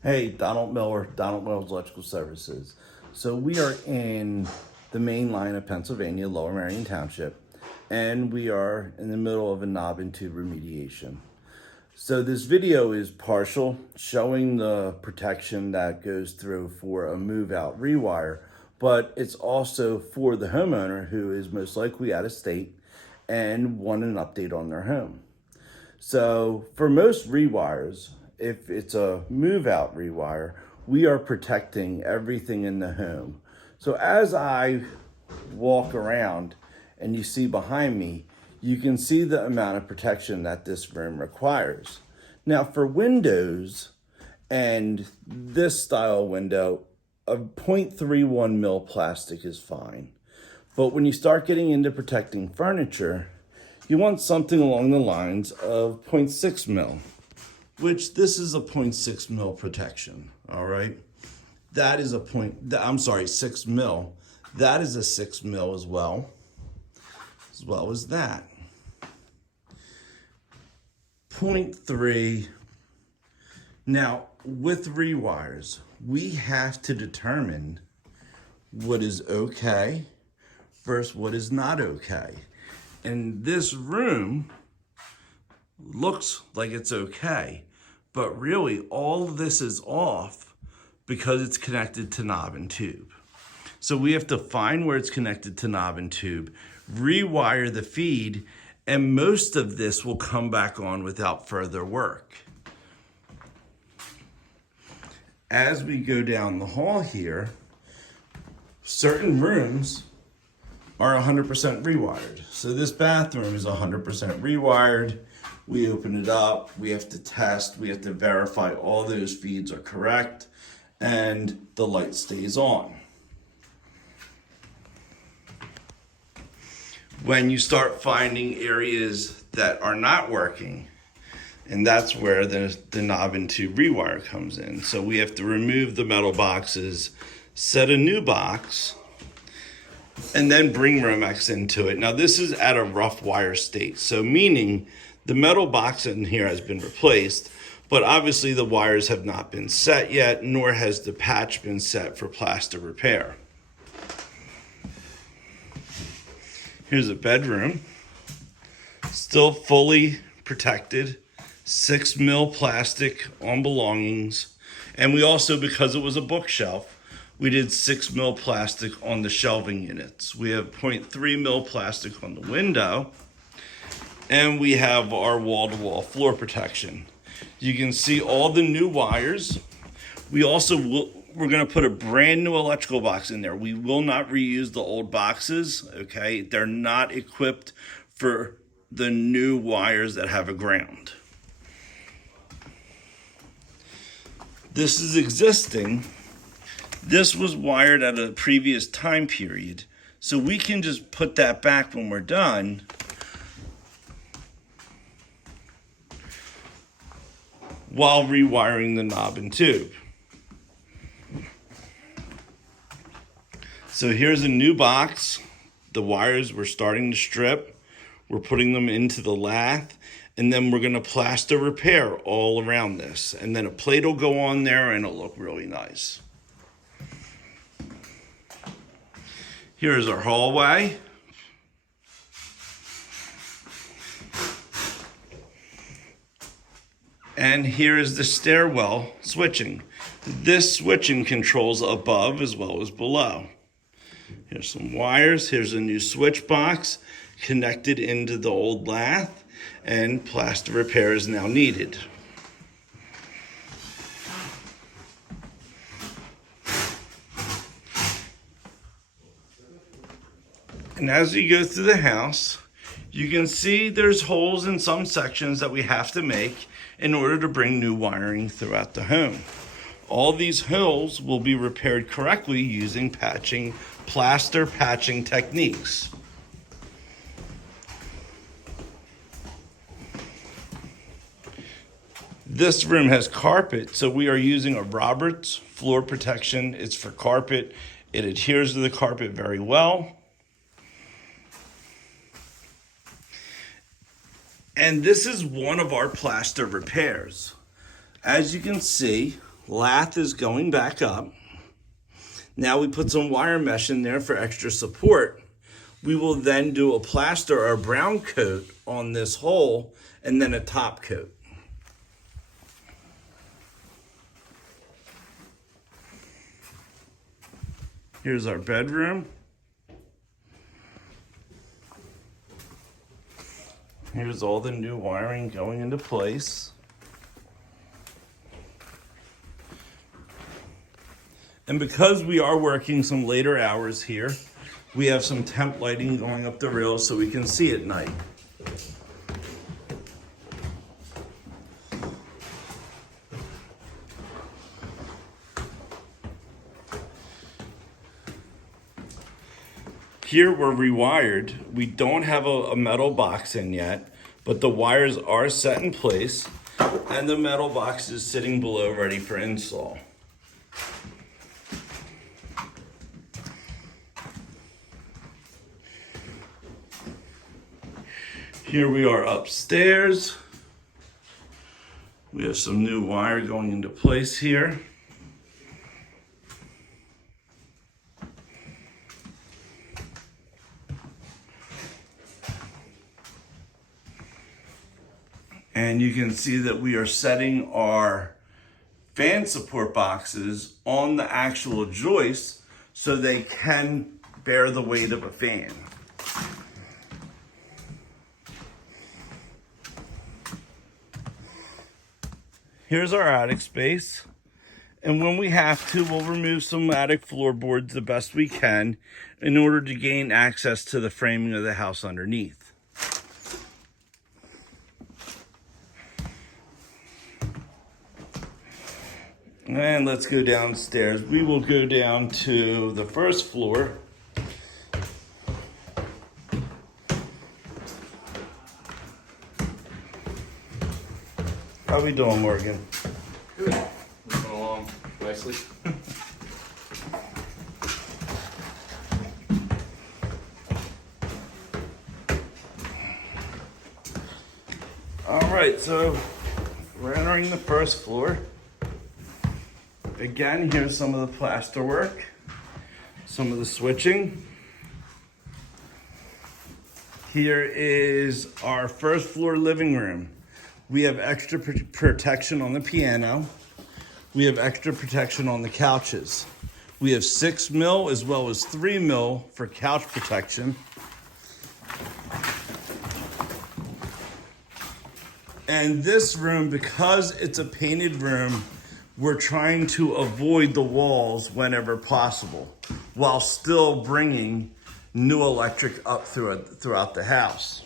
Hey, Donald Miller, Donald Miller's Electrical Services. So we are in the Mainline of Pennsylvania, Lower Merion Township, and we are in the middle of a knob and tube remediation. So this video is partial, showing the protection that goes through for a move-out rewire, but it's also for the homeowner who is most likely out of state and want an update on their home. So for most rewires, if it's a move out rewire, we are protecting everything in the home. So as I walk around and you see behind me, you can see the amount of protection that this room requires. Now for windows and this style window, a 0.31 mil plastic is fine. But when you start getting into protecting furniture, you want something along the lines of 0.6 mil, which this is a 0.6 mil protection, all right? That is a 6 mil. That is a 6 mil as well as that. 0.3. Now, with rewires, we have to determine what is okay versus what is not okay. And this room looks like it's okay, but really all of this is off because it's connected to knob and tube. So we have to find where it's connected to knob and tube, rewire the feed, and most of this will come back on without further work. As we go down the hall here, certain rooms are 100% rewired. So this bathroom is 100% rewired. We open it up, we have to test, we have to verify all those feeds are correct, and the light stays on. When you start finding areas that are not working, and that's where the knob and tube rewire comes in. So we have to remove the metal boxes, set a new box, and then bring Romex into it. Now this is at a rough wire state, so meaning the metal box in here has been replaced, but obviously the wires have not been set yet, nor has the patch been set for plaster repair. Here's a bedroom, still fully protected, 6 mil plastic on belongings, and we also, because it was a bookshelf, we did 6 mil plastic on the shelving units. We have 0.3 mil plastic on the window, and we have our wall-to-wall floor protection. You can see all the new wires. We're gonna put a brand new electrical box in there. We will not reuse the old boxes, okay? They're not equipped for the new wires that have a ground. This is existing. This was wired at a previous time period, so we can just put that back when we're done. While rewiring the knob and tube. So here's a new box. The wires we're starting to strip. We're putting them into the lath, and then we're gonna plaster repair all around this. And then a plate will go on there and it'll look really nice. Here's our hallway. And here is the stairwell switching. This switching controls above as well as below. Here's some wires. Here's a new switch box connected into the old lath, and plaster repair is now needed. And as you go through the house, you can see there's holes in some sections that we have to make in order to bring new wiring throughout the home. All these holes will be repaired correctly using plaster patching techniques. This room has carpet, so we are using a Roberts floor protection. It's for carpet. It adheres to the carpet very well. And this is one of our plaster repairs. As you can see, lath is going back up. Now we put some wire mesh in there for extra support. We will then do a plaster or a brown coat on this hole and then a top coat. Here's our bedroom. Here's all the new wiring going into place. And because we are working some later hours here, we have some temp lighting going up the rail so we can see at night. Here we're rewired. We don't have a metal box in yet, but the wires are set in place and the metal box is sitting below ready for install. Here we are upstairs. We have some new wire going into place here. And you can see that we are setting our fan support boxes on the actual joists so they can bear the weight of a fan. Here's our attic space. And when we have to, we'll remove some attic floorboards the best we can in order to gain access to the framing of the house underneath. And let's go downstairs. We will go down to the first floor. How we doing, Morgan? Good. Moving along nicely. All right, so we're entering the first floor. Again, here's some of the plaster work, some of the switching. Here is our first floor living room. We have extra protection on the piano. We have extra protection on the couches. We have 6 mil as well as 3 mil for couch protection. And this room, because it's a painted room, we're trying to avoid the walls whenever possible, while still bringing new electric up throughout the house.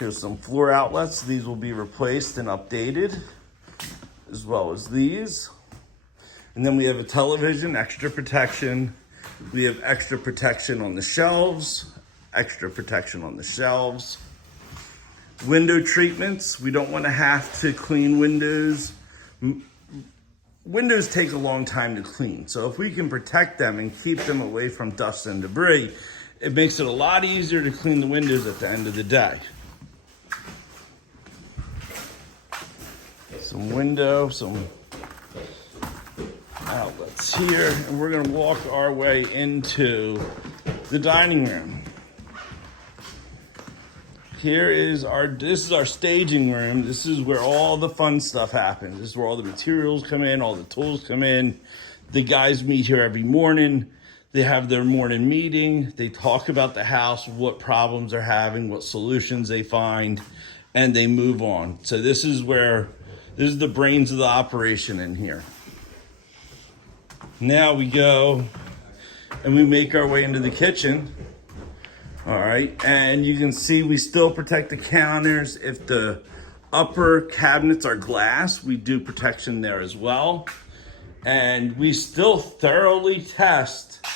Here's some floor outlets. These will be replaced and updated, as well as these. And then we have a television, extra protection. We have extra protection on the shelves, extra protection on the shelves. Window treatments. We don't want to have to clean windows. Windows take a long time to clean. So if we can protect them and keep them away from dust and debris, it makes it a lot easier to clean the windows at the end of the day. Some window, some outlets here, and we're gonna walk our way into the dining room. This is our staging room. This is where all the fun stuff happens. This is where all the materials come in, all the tools come in. The guys meet here every morning. They have their morning meeting. They talk about the house, what problems they're having, what solutions they find, and they move on. So this is the brains of the operation in here. Now we go and we make our way into the kitchen. All right, and you can see we still protect the counters. If the upper cabinets are glass, we do protection there as well. And we still thoroughly test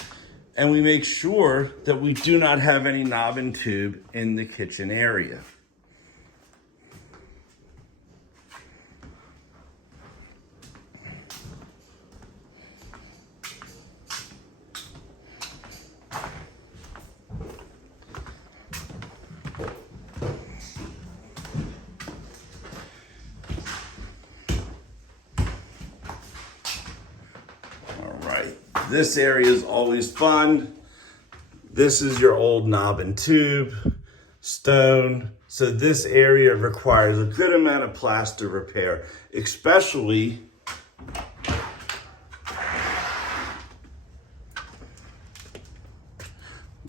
and we make sure that we do not have any knob and tube in the kitchen area. right, this area is always fun. This is your old knob and tube, stone. So this area requires a good amount of plaster repair, especially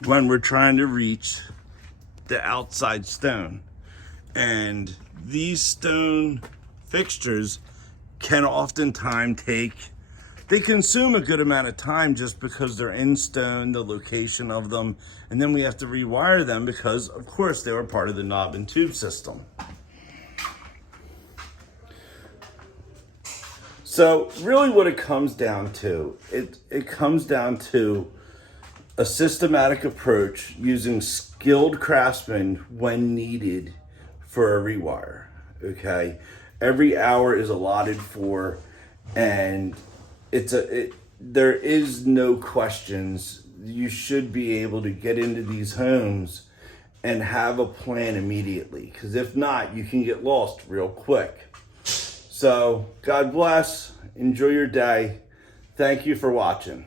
when we're trying to reach the outside stone. And these stone fixtures can oftentimes they consume a good amount of time just because they're in stone, the location of them, and then we have to rewire them because, of course, they were part of the knob and tube system. So really what it comes down to, it comes down to a systematic approach using skilled craftsmen when needed for a rewire, okay? Every hour is allotted for, and there is no questions. You should be able to get into these homes and have a plan immediately, because if not, you can get lost real quick. So God bless, enjoy your day. Thank you for watching.